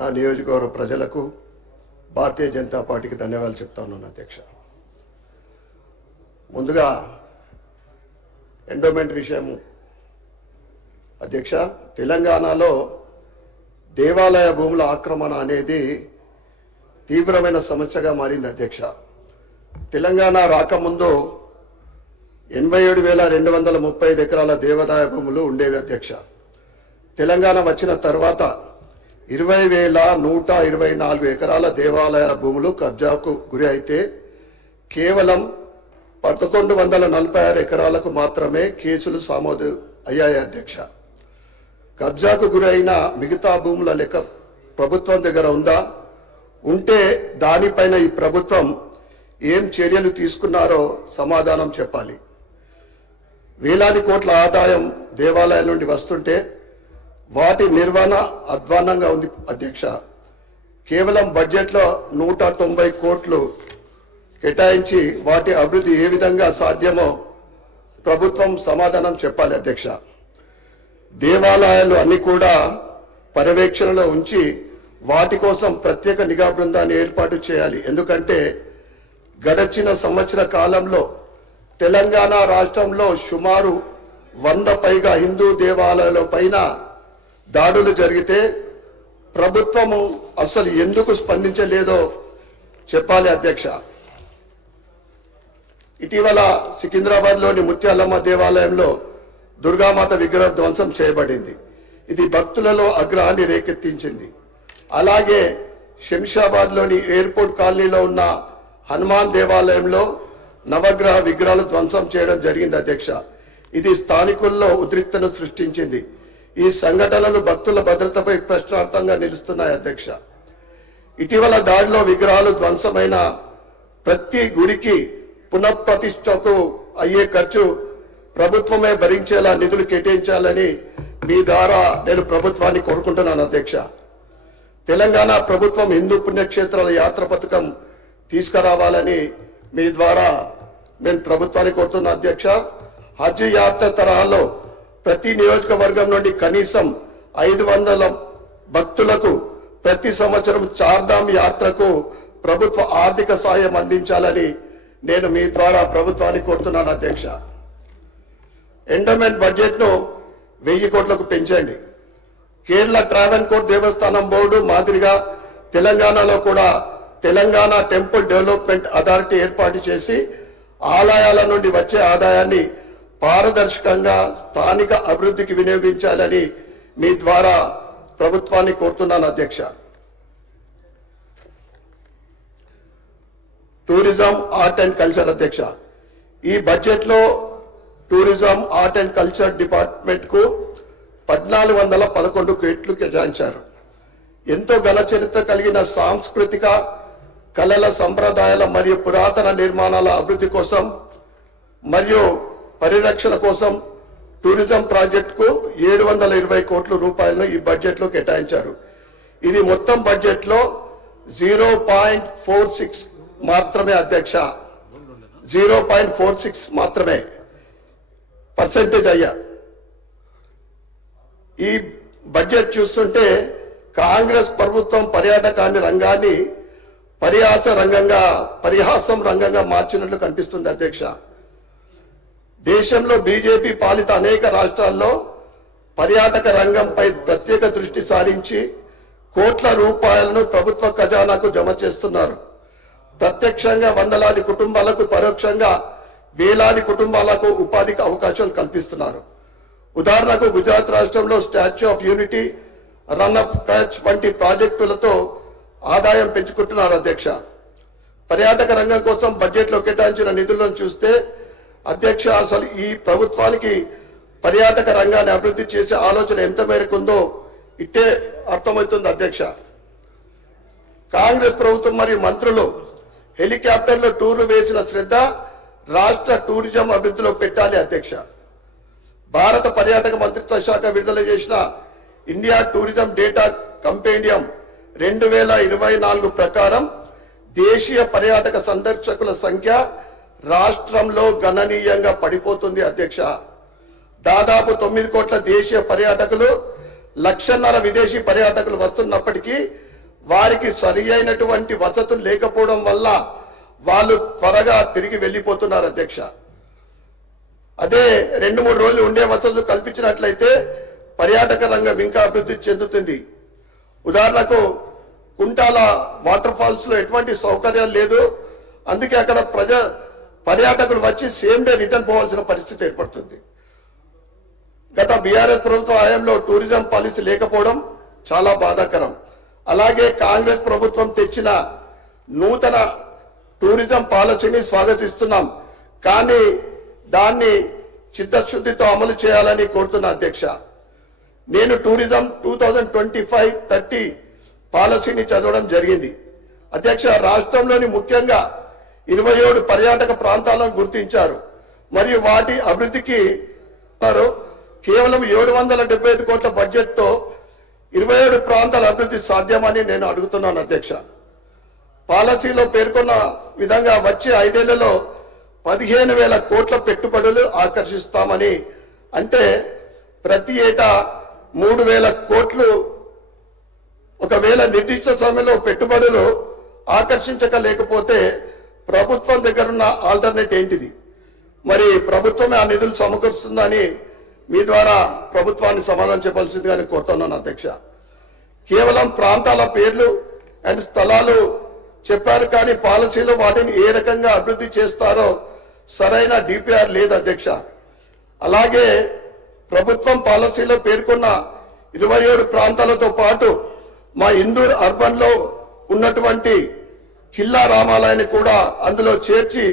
నా నియోజకవర్గ ప్రజలకు భారతీయ జనతా పార్టీకి ధన్యవాదాలు చెప్తా ఉన్నాను అధ్యక్ష. ముందుగా ఎండోమెంట్ విషయం అధ్యక్ష, తెలంగాణలో దేవాలయ భూముల ఆక్రమణ అనేది తీవ్రమైన సమస్యగా మారింది అధ్యక్ష. తెలంగాణ రాకముందు 87,235 ఎకరాల దేవాదాయ భూములు ఉండేవి అధ్యక్ష. తెలంగాణ వచ్చిన తర్వాత 20,124 ఎకరాల దేవాలయ భూములు కబ్జాకు గురి అయితే కేవలం 1,146 ఎకరాలకు మాత్రమే కేసులు నమోదు అయ్యాయి అధ్యక్ష. కబ్జాకు గురైన మిగతా భూముల లెక్క ప్రభుత్వం దగ్గర ఉందా? ఉంటే దానిపైన ఈ ప్రభుత్వం ఏం చర్యలు తీసుకున్నారో సమాధానం చెప్పాలి. వేలాది కోట్ల ఆదాయం దేవాలయం నుండి వస్తుంటే వాటి నిర్వహణ అధ్వాన్నంగా ఉంది అధ్యక్ష. కేవలం బడ్జెట్లో 190 కోట్లు కేటాయించి వాటి అభివృద్ధి ఏ విధంగా సాధ్యమో ప్రభుత్వం సమాధానం చెప్పాలి అధ్యక్ష. దేవాలయాలు అన్ని కూడా పర్యవేక్షణలో ఉంచి వాటి కోసం ప్రత్యేక నిఘా బృందాన్ని ఏర్పాటు చేయాలి. ఎందుకంటే గడచిన సంవత్సర కాలంలో తెలంగాణ రాష్ట్రంలో సుమారు 100 పైగా హిందూ దేవాలయాల పైన దాడులు జరిగితే ప్రభుత్వము అసలు ఎందుకు స్పందించలేదో చెప్పాలి అధ్యక్ష. ఇటీవల సికింద్రాబాద్లోని ముత్యాలమ్మ దేవాలయంలో దుర్గామాత విగ్రహం ధ్వంసం చేయబడింది. ఇది భక్తులలో ఆగ్రహాన్ని రేకెత్తించింది. అలాగే శంషాబాద్లోని ఎయిర్పోర్ట్ కాలనీలో ఉన్న హనుమాన్ దేవాలయంలో నవగ్రహ విగ్రహాలు ధ్వంసం చేయడం జరిగింది అధ్యక్ష. ఇది స్థానికుల్లో ఉద్రిక్తను సృష్టించింది. ఈ సంఘటనలు భక్తుల భద్రతపై ప్రశ్నార్థంగా నిలుస్తున్నాయి అధ్యక్ష. ఇటీవల దాడిలో విగ్రహాలు ధ్వంసమైన ప్రతి గుడికి పునఃప్రతిష్టకు అయ్యే ఖర్చు ప్రభుత్వమే భరించేలా నిధులు కేటాయించాలని మీ ద్వారా నేను ప్రభుత్వాన్ని కోరుకుంటున్నాను అధ్యక్ష. తెలంగాణ ప్రభుత్వం హిందూ పుణ్యక్షేత్రాల యాత్ర పథకం తీసుకురావాలని మీ ద్వారా నేను ప్రభుత్వాన్ని కోరుతున్నా అధ్యక్ష. హజ్ యాత్ర తరహాలో ప్రతి నియోజకవర్గం నుండి కనీసం 500 భక్తులకు ప్రతి సంవత్సరం చార్ధామ్ యాత్రకు ప్రభుత్వ ఆర్థిక సాయం అందించాలని నేను మీ ద్వారా ప్రభుత్వాన్ని కోరుతున్నాను అధ్యక్ష. ఎండోమెంట్ బడ్జెట్ ను 1000 కోట్లకు పెంచండి. కేరళ ట్రావెన్కోర్ దేవస్థానం బోర్డు మాదిరిగా తెలంగాణలో కూడా తెలంగాణ టెంపుల్ డెవలప్మెంట్ అథారిటీ ఏర్పాటు చేసి ఆలయాల నుండి వచ్చే ఆదాయాన్ని పారదర్శకంగా స్థానిక అభివృద్ధికి వినియోగించాలని మీ ద్వారా ప్రభుత్వాన్ని కోరుతున్నాను అధ్యక్ష. టూరిజం, ఆర్ట్ అండ్ కల్చర్ అధ్యక్ష, ఈ బడ్జెట్ లో tourism, art and culture department కు 1411 కోట్లు కేటాయించారు. ఎంతో ఘన చరిత్ర కలిగిన సాంస్కృతిక కళల, సంప్రదాయాల మరియు పురాతన నిర్మాణాల అభివృద్ధి కోసం మరియు పరిరక్షణ కోసం టూరిజం ప్రాజెక్టుకు 720 కోట్ల రూపాయలను ఈ బడ్జెట్ లో కేటాయించారు. ఇది మొత్తం బడ్జెట్ లో 0.46 మాత్రమే అధ్యక్ష. 0.46 మాత్రమే పర్సెంటేజ్ అయ్యా. ఈ బడ్జెట్ చూస్తుంటే కాంగ్రెస్ ప్రభుత్వం పర్యాటకాన్ని రంగాన్ని పరిహాసం రంగంగా మార్చినట్లు కనిపిస్తుంది అధ్యక్ష. దేశంలో బీజేపీ పాలిత అనేక రాష్ట్రాల్లో పర్యాటక రంగంపై ప్రత్యేక దృష్టి సారించి కోట్ల రూపాయలను ప్రభుత్వ ఖజానాకు జమ చేస్తున్నారు. ప్రత్యక్షంగా వందలాది కుటుంబాలకు, పరోక్షంగా వేలాది కుటుంబాలకు ఉపాధికి అవకాశాలు కల్పిస్తున్నారు. ఉదాహరణకు గుజరాత్ రాష్ట్రంలో statue of unity, run of Kutch వంటి ప్రాజెక్టులతో ఆదాయం పెంచుకుంటున్నారు అధ్యక్ష. పర్యాటక రంగం కోసం బడ్జెట్ లో కేటాయించిన నిధులను చూస్తే అధ్యక్ష, అసలు ఈ ప్రభుత్వానికి పర్యాటక రంగాన్ని అభివృద్ధి చేసే ఆలోచన ఎంత మేరకు ఉందో ఇట్టే అర్థమవుతుంది అధ్యక్ష. కాంగ్రెస్ ప్రభుత్వం మరియు మంత్రులు హెలికాప్టర్లో టూర్లు వేసిన శ్రద్ధ రాష్ట్ర టూరిజం అభివృద్ధిలో పెట్టాలి అధ్యక్ష. భారత పర్యాటక మంత్రిత్వ శాఖ విడుదల చేసిన ఇండియా టూరిజం డేటా కంపెండియం 2024 ప్రకారం దేశీయ పర్యాటక సందర్శకుల సంఖ్య రాష్ట్రంలో గణనీయంగా పడిపోతుంది అధ్యక్ష. దాదాపు 9 కోట్ల దేశీయ పర్యాటకులు, 1.5 లక్ష విదేశీ పర్యాటకులు వస్తున్నప్పటికీ వారికి సరి అయినటువంటి వసతులు లేకపోవడం వల్ల వాళ్ళు త్వరగా తిరిగి వెళ్ళిపోతున్నారు అధ్యక్ష. అదే 2-3 రోజులు ఉండే వసతులు కల్పించినట్లయితే పర్యాటక రంగం ఇంకా అభివృద్ధి చెందుతుంది. ఉదాహరణకు కుంటాల వాటర్ ఫాల్స్ లో ఎటువంటి సౌకర్యాలు లేదు. అందుకే అక్కడ పర్యాటకులు వచ్చి సేమ్ డే రిటర్న్ పోవాల్సిన పరిస్థితి ఏర్పడుతుంది. గత బీఆర్ఎస్ ప్రభుత్వ హయాంలో టూరిజం పాలసీ లేకపోవడం చాలా బాధాకరం. అలాగే కాంగ్రెస్ ప్రభుత్వం తెచ్చిన నూతన టూరిజం పాలసీని స్వాగతిస్తున్నాం. కానీ దాన్ని చిత్తశుద్ధితో అమలు చేయాలని కోరుతున్నా అధ్యక్ష. నేను టూరిజం 2025-30 పాలసీని చదవడం జరిగింది అధ్యక్ష. రాష్ట్రంలోని ముఖ్యంగా 27 పర్యాటక ప్రాంతాలను గుర్తించారు మరియు వాటి అభివృద్ధికి కేవలం 775 కోట్ల బడ్జెట్ తో 27 ప్రాంతాల అభివృద్ధి సాధ్యమని నేను అడుగుతున్నాను అధ్యక్ష. పాలసీలో పేర్కొన్న విధంగా వచ్చే 5 ఏళ్లలో 15,000 కోట్ల పెట్టుబడులు ఆకర్షిస్తామని, అంటే ప్రతి ఏటా 3,000 కోట్లు. ఒకవేళ నిర్దిష్ట సమయంలో పెట్టుబడులు ఆకర్షించలేకపోతే ప్రభుత్వం దగ్గర ఉన్న ఆల్టర్నేట్ ఏంటిది? మరి ప్రభుత్వమే ఆ నిధులు సమకూరుస్తుందని మీ ద్వారా ప్రభుత్వాన్ని సమాధానం చెప్పాల్సిందిగా కోరుతున్నాను అధ్యక్ష. కేవలం ప్రాంతాల పేర్లు అండ్ స్థలాలు చెప్పారు, కానీ పాలసీలో వాటిని ఏ రకంగా అభివృద్ధి చేస్తారో సరైన డిపిఆర్ లేదు అధ్యక్ష. అలాగే ప్రభుత్వం పాలసీలో పేర్కొన్న 27 ప్రాంతాలతో పాటు మా ఇందూర్ అర్బన్ లో ఉన్నటువంటి కిల్లా రామాలయాన్ని కూడా అందులో చేర్చి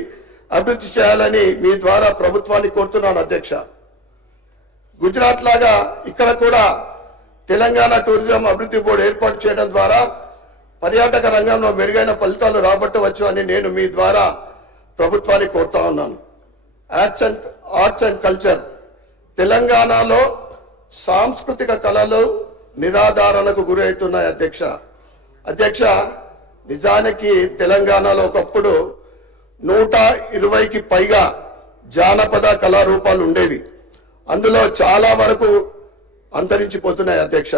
అభివృద్ధి చేయాలని మీ ద్వారా ప్రభుత్వాన్ని కోరుతున్నాను అధ్యక్ష. గుజరాత్ లాగా ఇక్కడ కూడా తెలంగాణ టూరిజం అభివృద్ధి బోర్డు ఏర్పాటు చేయడం ద్వారా పర్యాటక రంగంలో మెరుగైన ఫలితాలు రాబట్టవచ్చు అని నేను మీ ద్వారా ప్రభుత్వాన్ని కోరుతా ఉన్నాను. Arts and culture. తెలంగాణలో సాంస్కృతిక కళలు నిరాధారణకు గురి అవుతున్నాయి అధ్యక్ష. నిజానికి తెలంగాణలో ఒకప్పుడు 120కి పైగా జానపద కళారూపాలు ఉండేవి. అందులో చాలా వరకు అంతరించిపోతున్నాయి అధ్యక్ష.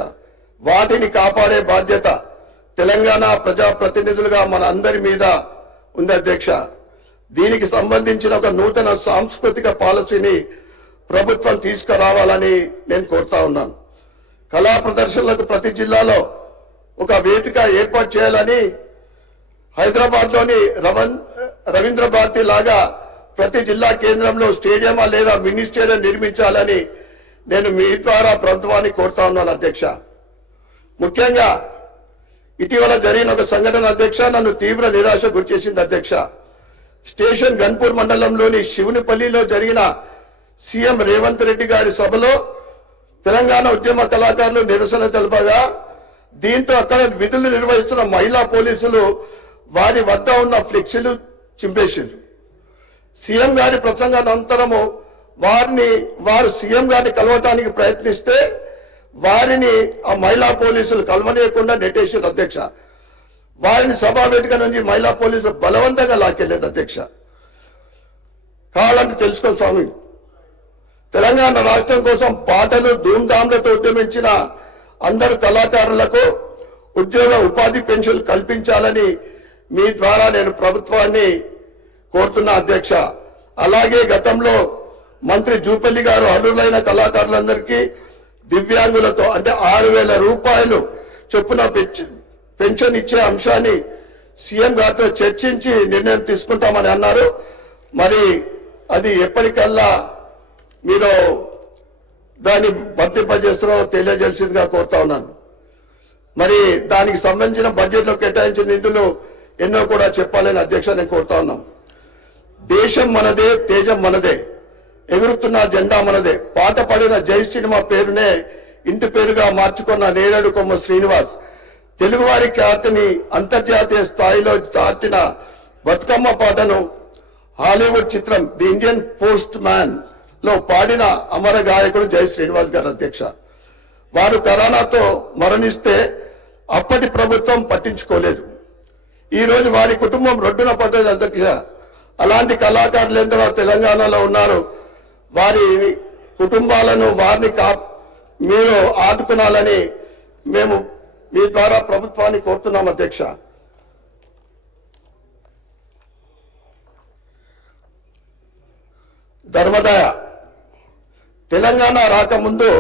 వాటిని కాపాడే బాధ్యత తెలంగాణ ప్రజాప్రతినిధులుగా మన అందరి మీద ఉంది అధ్యక్ష. దీనికి సంబంధించిన ఒక నూతన సాంస్కృతిక పాలసీని ప్రభుత్వం తీసుకురావాలని నేను కోరుతా ఉన్నాను. కళా ప్రదర్శనలకు ప్రతి జిల్లాలో ఒక వేదిక ఏర్పాటు చేయాలని, హైదరాబాద్ లోని రవీంద్ర భారతి లాగా ప్రతి జిల్లా కేంద్రంలో స్టేడియమా లేదా మినీ స్టేడియం నిర్మించాలని నేను మీ ద్వారా ప్రభుత్వాన్ని కోరుతా ఉన్నాను అధ్యక్ష. ముఖ్యంగా ఇటీవల జరిగిన ఒక సంఘటన అధ్యక్ష నన్ను తీవ్ర నిరాశ గురిచేసింది అధ్యక్ష. స్టేషన్ గన్పూర్ మండలంలోని శివునిపల్లిలో జరిగిన సీఎం రేవంత్ రెడ్డి గారి సభలో తెలంగాణ ఉద్యమ కళాకారులు నిరసన తెలుపగా, దీంతో అక్కడ విధులు నిర్వహిస్తున్న మహిళా పోలీసులు వారి వద్ద ఉన్న ఫ్లెక్సీలు చింపేసింది. సీఎం గారి ప్రసంగానంతరము వారు సీఎం గారిని కలవటానికి ప్రయత్నిస్తే వారిని ఆ మహిళా పోలీసులు కలవనీయకుండా నెట్టేసారు అధ్యక్ష. వారిని సభా వేదిక నుంచి మహిళా పోలీసులు బలవంతంగా లాక్కెళ్ళారు అధ్యక్ష. కావాలంటే తెలుసుకోండి స్వామి, తెలంగాణ రాష్ట్రం కోసం పాటలు ధూమ్ధాంలతో ఉద్యమించిన అందరు కళాకారులకు ఉద్యోగ ఉపాధి పెన్షన్లు కల్పించాలని మీ ద్వారా నేను ప్రభుత్వాన్ని కోరుతున్నా అధ్యక్ష. అలాగే గతంలో మంత్రి జూపల్లి గారు అర్హులైన కళాకారులందరికీ దివ్యాంగులతో అంటే 6,000 రూపాయలు చొప్పున పెన్షన్ ఇచ్చే అంశాన్ని సీఎం గారితో చర్చించి నిర్ణయం తీసుకుంటామని అన్నారు. మరి అది ఎప్పటికల్లా మీరు దాన్ని వర్తింపజేస్తారో తెలియజేసిందిగా కోరుతా ఉన్నాను. మరి దానికి సంబంధించిన బడ్జెట్ లో కేటాయించిన నిధులు ఎన్నో కూడా చెప్పాలని అధ్యక్ష నేను కోరుతా ఉన్నాం. దేశం మనదే, తేజం మనదే, ఎగురుతున్న జెండా మనదే. పాట పడిన జై సినిమా పేరునే ఇంటి పేరుగా మార్చుకున్న నేరేడు కొమ్మ శ్రీనివాస్ తెలుగువారి ఖ్యాతిని అంతర్జాతీయ స్థాయిలో చాటిన బతుకమ్మ పాటను హాలీవుడ్ చిత్రం ది ఇండియన్ పోస్ట్ మ్యాన్ లో పాడిన అమర గాయకుడు జై శ్రీనివాస్ గారు అధ్యక్ష. వారు కరోనాతో మరణిస్తే అప్పటి ప్రభుత్వం పట్టించుకోలేదు. ఈ రోజు వారి కుటుంబం రొడ్డున పడ్డది అధ్యక్ష. అలాంటి కళాకారులు ఎందరో తెలంగాణలో ఉన్నారు. వారి కుటుంబాలను వారిని మీరు ఆదుకునాలని మేము మీ ద్వారా ప్రభుత్వాన్ని కోరుతున్నాం అధ్యక్ష. ధర్మదయ తెలంగాణ రాకముందు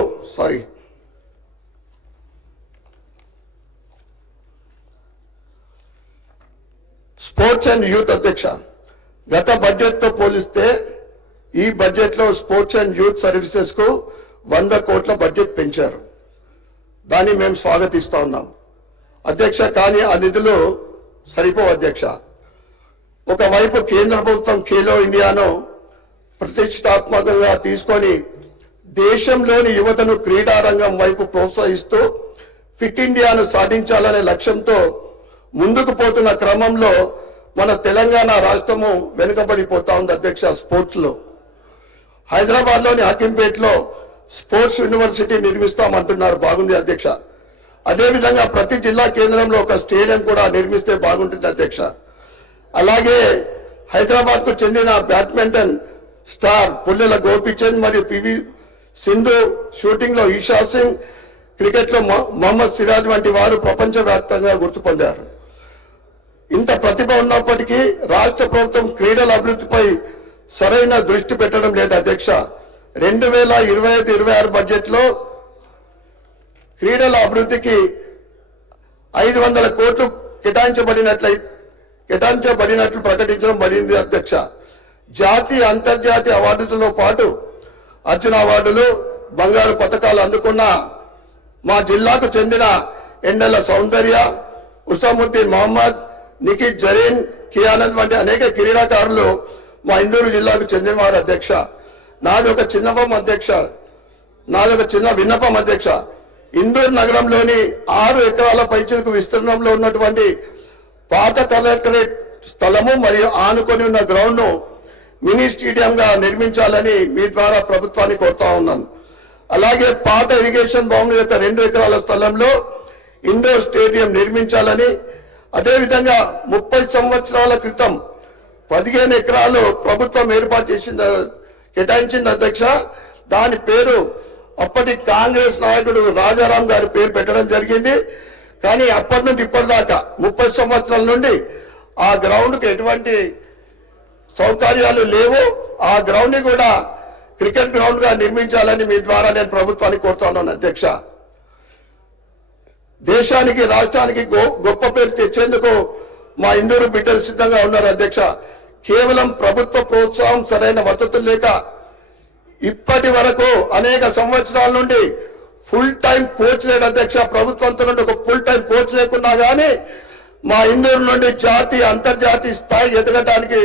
స్పోర్ట్స్ అండ్ యూత్ అధ్యక్ష, గత బడ్జెట్ తో పోలిస్తే ఈ బడ్జెట్ లో స్పోర్ట్స్ అండ్ యూత్ సర్వీసెస్ కు 100 కోట్ల బడ్జెట్ పెంచారు. దాన్ని మేము స్వాగతిస్తా ఉన్నాం అధ్యక్ష. కానీ ఆ నిధులు సరిపోవు అధ్యక్ష. ఒకవైపు కేంద్ర ప్రభుత్వం ఖేలో ఇండియాను ప్రతిష్టాత్మకంగా తీసుకొని దేశంలోని యువతను క్రీడా రంగం వైపు ప్రోత్సహిస్తూ ఫిట్ ఇండియాను సాధించాలనే లక్ష్యంతో ముందుకు పోతున్న క్రమంలో మన తెలంగాణ రాష్ట్రము వెనుకబడిపోతా ఉంది అధ్యక్ష. స్పోర్ట్స్ లో హైదరాబాద్ లోని హకీంపేటలో స్పోర్ట్స్ యూనివర్సిటీ నిర్మిస్తామంటున్నారు, బాగుంది అధ్యక్ష. అదేవిధంగా ప్రతి జిల్లా కేంద్రంలో ఒక స్టేడియం కూడా నిర్మిస్తే బాగుంటుంది అధ్యక్ష. అలాగే హైదరాబాద్ కు చెందిన బ్యాడ్మింటన్ స్టార్ పుల్లెల గోపీచంద్ మరియు పివి సింధు, షూటింగ్ లో ఈషా సింగ్, క్రికెట్ లో మహమ్మద్ సిరాజ్ వంటి వారు ప్రపంచవ్యాప్తంగా గుర్తు పొందారు. ఇంత ప్రతిభ ఉన్నప్పటికీ రాష్ట్ర ప్రభుత్వం క్రీడల అభివృద్ధిపై సరైన దృష్టి పెట్టడం లేదు అధ్యక్ష. 2025-26 బడ్జెట్ లో క్రీడల అభివృద్ధికి 500 కోట్లు కేటాయించబడినట్లు ప్రకటించడం జరిగింది అధ్యక్ష. జాతీయ అంతర్జాతీయ అవార్డులతో పాటు అర్జున అవార్డులు, బంగారు పతకాలు అందుకున్న మా జిల్లాకు చెందిన ఎండల సౌందర్య, ఉసాముద్దీన్ మహమ్మద్, నిఖిత్ జరీన్, కియానంద్ వంటి అనేక క్రీడాకారులు మా ఇందూరు జిల్లాకు చెందినవారు అధ్యక్ష. నాది ఒక చిన్న విన్నపం అధ్యక్ష. ఇందూరు నగరంలోని 6 ఎకరాల పైచిలకు విస్తీర్ణంలో ఉన్నటువంటి పాత కలెక్టరేట్ స్థలము మరియు ఆనుకొని ఉన్న గ్రౌండ్ ను మినీ స్టేడియం గా నిర్మించాలని మీ ద్వారా ప్రభుత్వాన్ని కోరుతా ఉన్నాను. అలాగే పాత ఇరిగేషన్ భవనం యొక్క 2 ఎకరాల స్థలంలో ఇండోర్ స్టేడియం నిర్మించాలని, అదేవిధంగా 30 సంవత్సరాల క్రితం 15 ఎకరాలు ప్రభుత్వం ఏర్పాటు కేటాయించింది అధ్యక్ష. దాని పేరు అప్పటి కాంగ్రెస్ నాయకుడు రాజారాం గారి పేరు పెట్టడం జరిగింది. కానీ అప్పటి నుండి ఇప్పటిదాకా 30 సంవత్సరాల నుండి ఆ గ్రౌండ్ కు ఎటువంటి సౌకర్యాలు లేవు. ఆ గ్రౌండ్ ని కూడా క్రికెట్ గ్రౌండ్ గా నిర్మించాలని మీ ద్వారా నేను ప్రభుత్వాన్ని కోరుతున్నాను అధ్యక్ష. దేశానికి రాష్ట్రానికి గొప్ప పేరు తెచ్చేందుకు మా ఇందూరు బిడ్డలు సిద్ధంగా ఉన్నారు అధ్యక్ష. కేవలం ప్రభుత్వ ప్రోత్సాహం, సరైన వసతులు లేక ఇప్పటి వరకు అనేక సంవత్సరాల నుండి ఫుల్ టైం కోచ్ లేడు అధ్యక్ష. ప్రభుత్వంతో నుండి ఒక ఫుల్ టైం కోచ్ లేకున్నా కానీ మా ఇందూరు నుండి జాతీయ అంతర్జాతీయ స్థాయి ఎదగడానికి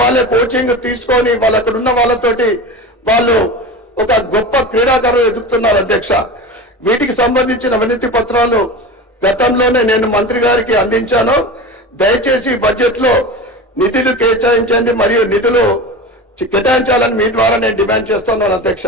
వాళ్ళే కోచింగ్ తీసుకొని వాళ్ళు అక్కడ ఉన్న వాళ్ళతోటి వాళ్ళు ఒక గొప్ప క్రీడాకారులు ఎదుగుతున్నారు అధ్యక్ష. వీటికి సంబంధించిన వినతి పత్రాలు గతంలోనే నేను మంత్రి గారికి అందించాను. దయచేసి బడ్జెట్ లో నిధులు కేటాయించండి మరియు నిధులు కేటాయించాలని మీ ద్వారా నేను డిమాండ్ చేస్తున్నాను అధ్యక్ష.